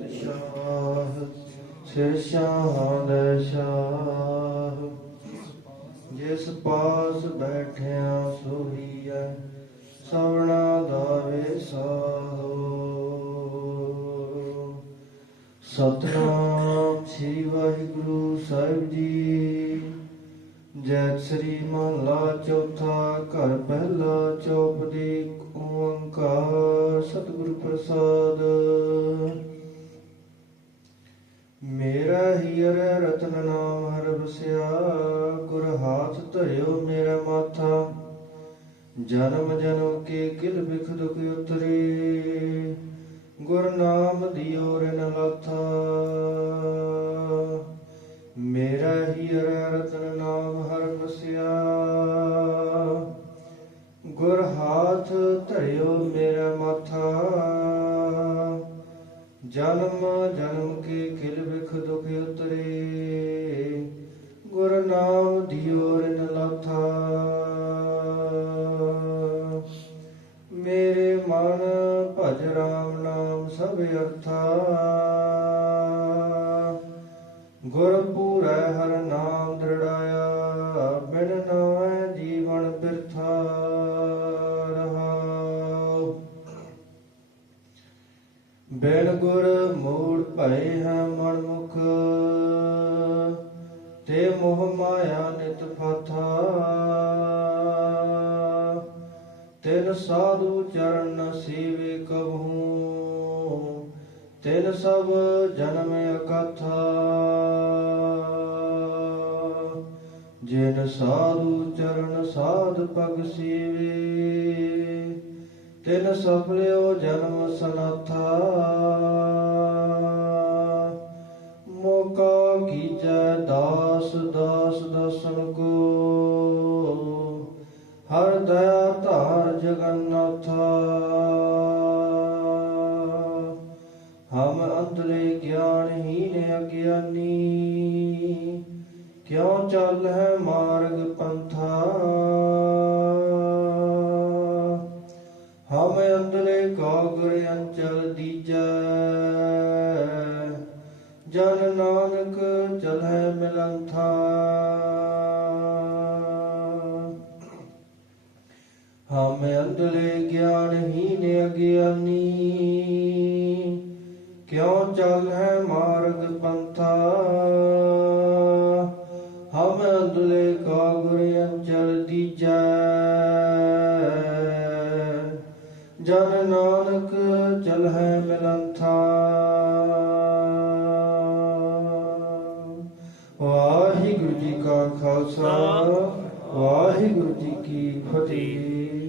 ਸ਼ਾਹ ਸਿਰ ਸ਼ਾਹਾਂ ਦੇ ਸ਼ਾਹ ਜਿਸ ਪਾਸ ਬੈਠਿਆ ਸੋਹੀਐ ਸਵਣਾ ਦਾ ਵੇਸਾਹੋ ਸਤਨਾਮ ਸ੍ਰੀ ਵਾਹਿਗੁਰੂ ਸਾਹਿਬ ਜੀ। ਜੈ ਸ੍ਰੀ ਮਹਲਾ ਚੌਥਾ ਘਰ ਪਹਿਲਾ ਚੌਪਦੀ ਓੰਕਾਰ। ਸਤਿਗੁਰ ਪ੍ਰਸਾਦ। ਗੁਰ ਹਾਥ ਧਰਿਓ ਮੇਰਾ ਮਾਥਾ, ਜਨਮ ਜਨਮ ਕੇ ਕਿਲ ਬਿਖ ਦੁਖ ਉਤਰੇ। ਗੁਰ ਨਾਮ ਦਿਓ ਰਨ ਲਾਥਾ ਮੇਰਾ ਹੀਰ ਰਤਨ ਨਾਮ ਹਰ ਬਸਿਆ ਗੁਰ ਹਾਥ ਧਰਿਓ ਮੇਰਾ ਮਾਥਾ, ਜਨਮ ਜਨਮ ਕੇ ਕਿਲ ਬਿਖ ਦੁਖ ਉਤਰੇ। ਨਾਮ ਦਿਓ ਰਨ ਲਾਥਾ ਮੇਰੇ ਮਨ ਭਜ ਰਾਮ ਨਾਮ ਸਭ ਅਰਥਾ ਗੁਰ ਪੂਰੈ ਹਰ ਨਾਮ ਦ੍ਰਿੜਾਇਆ ਬਿਨ ਨਾਮੈ ਜੀਵਨ ਬਿਰਥਾ ਰਹਾਉ ਬਿਨ ਗੁਰ ਮੂੜ ਭਏ ਹੈ ਮਨ ਮੁਖ ਤੇ ਮੋਹ ਮਾਇਆ ਨਿਤ ਫਾਥਾ ਤਿਨ ਸਾਧੂ ਚਰਨ ਸੇਵੇ ਕਬਹੂ। ਤਿਨ ਸਭ ਜਨਮ ਅਕਥਾ। ਜਿਨ ਸਾਧੂ ਚਰਨ ਸਾਧ ਪਗ ਸੇਵੇ, ਤਿਨ ਸਫਲਿਓ ਜਨਮ ਸਨਾਥਾ। ਦਸਨ ਕੋ। ਹਰ ਦਇਆ ਧਾਰ ਜਗਨਨਾਥਾ। ਹਮ ਅੰਤਰੇ ਨੇ ਅਗਿਆਨੀ। ਕਿਉ ਚੱਲ ਹੈ ਮਾਰਗ ਪੰਥਾ। ਹਮ ਅੰਤਰੇ ਕਾਗਰ ਅੰਚਲ ਦੀਜੈ। ਜਨ ਨਾਨਕ ਹਮ ਅੰਧਲੇ ਗਿਆਨਹੀਨ ਅਗਿਆਨੀ। ਕਿਉ ਚੱਲ ਹੈ ਮਾਰਗ ਪੰਥਾ? ਹਮ ਅੰਧਲੇ ਕਾਗੁਰ ਅੰਚਲ ਦੀਜੈ। ਜਨ ਨਾਨਕ ਚਲ ਹੈ ਮਿਲੰਥਾ। ਵਾਹਿਗੁਰੂ ਜੀ ਕਾ ਖਾਲਸਾ, ਵਾਹਿਗੁਰੂ ਜੀ ਕੀ ਫਤਿਹ।